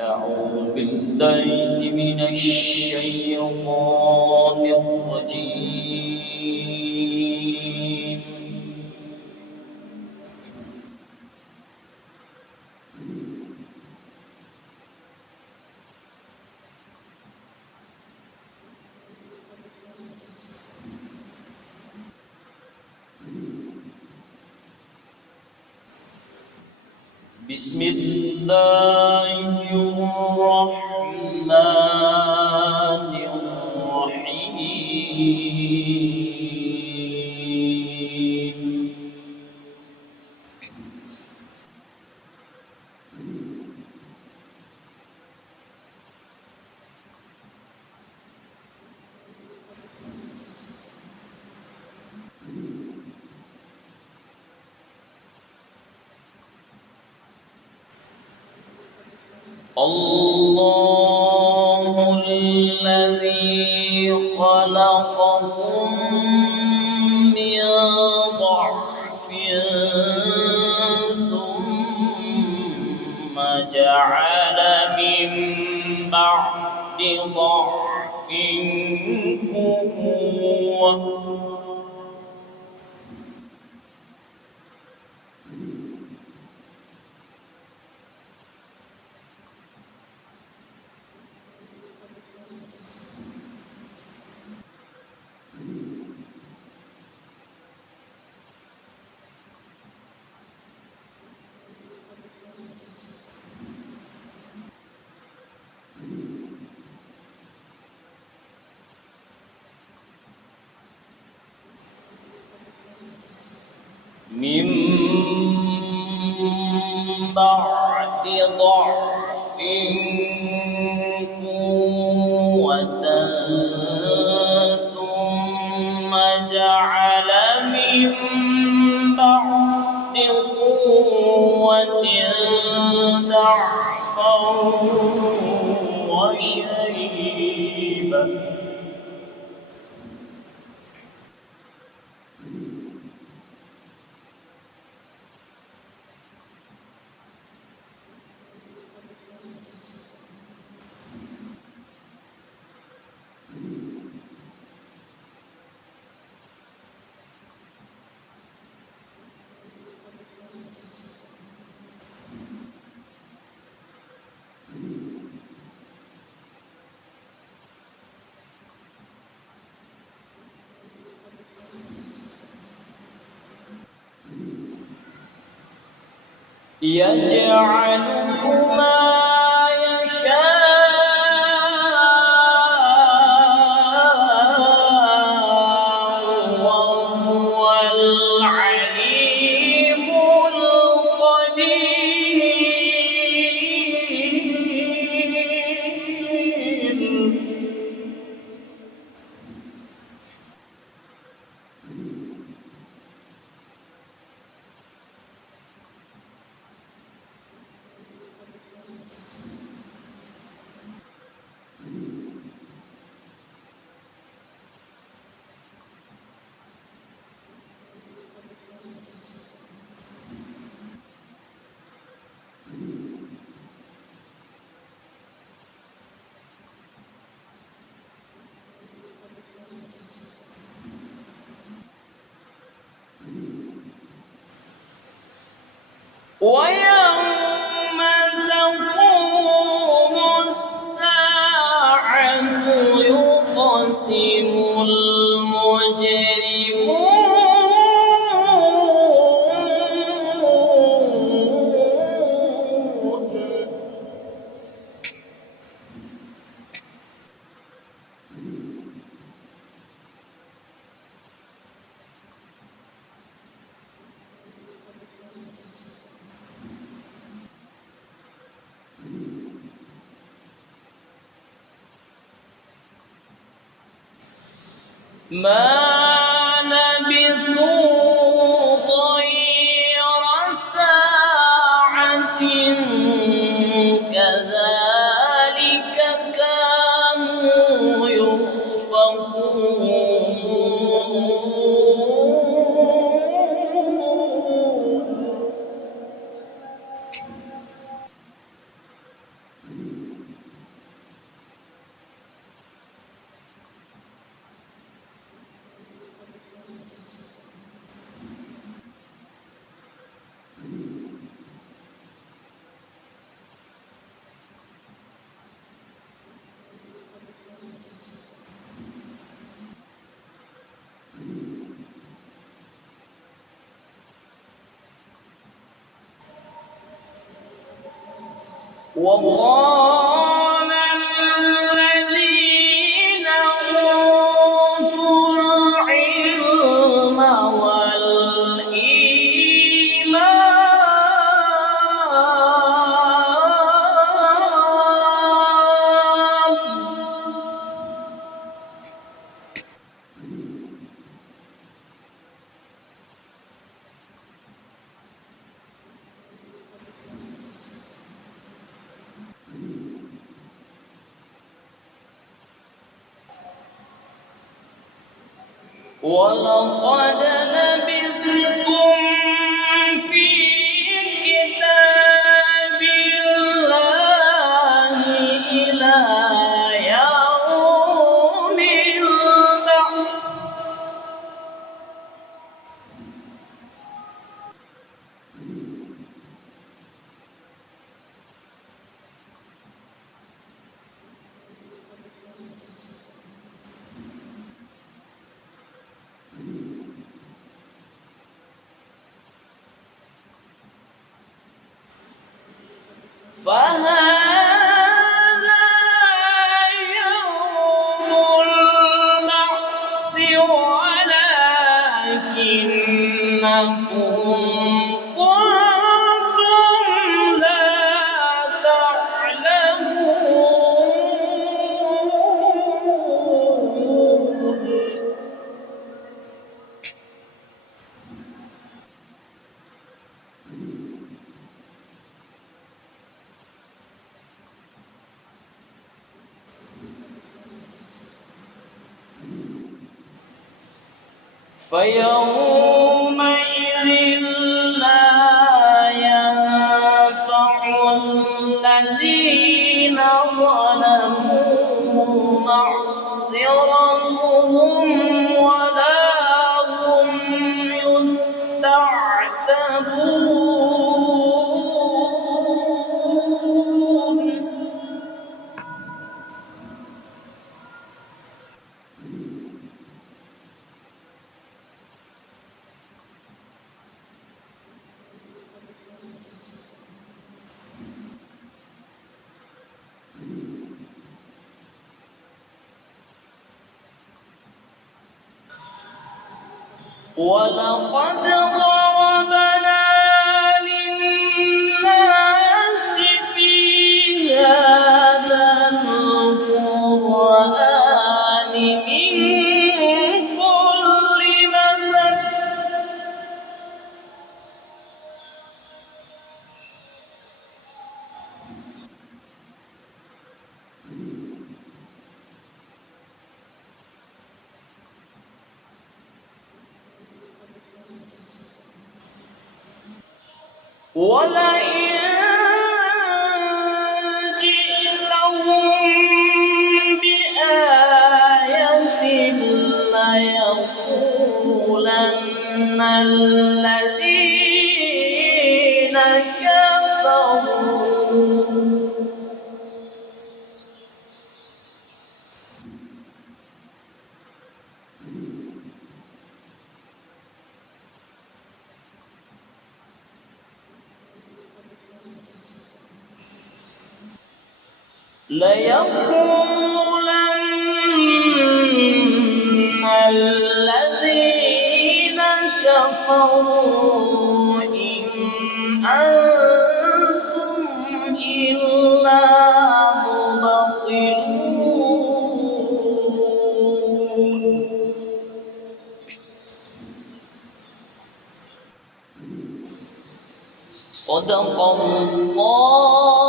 أعوذ بالله من الشيطان الرجيم. بسم الله الرحمن الرحيم. الله الذي خلقكم من ضعف ثم جعل من بعد ضعف قوة من بعد ضعف قوة ثم جعل من بعد قوة ضعفا وشيبا يجعل ما يشاء وهو العليم القدير. ويوم تقوم الساعة يقسم المجرمون ما لبثوا غير ساعة كذلك كانوا يؤفكون. وقال الذين أوتوا العلم ولقد لبثتم في كتاب الله إلى يوم البعث فهذا يوم البعث ولكنكم كنتم لا تعلمون فيومئذ لا ينفع الذين ظلموا معذرتهم ولا هم يستعتبون ولقد ضربنا للناس في هذا القرآن من كل مثل ولئن جئتهم بآية ليقولن الذين كفروا الذين كفروا إن أنتم إلا مبطلون صدق الله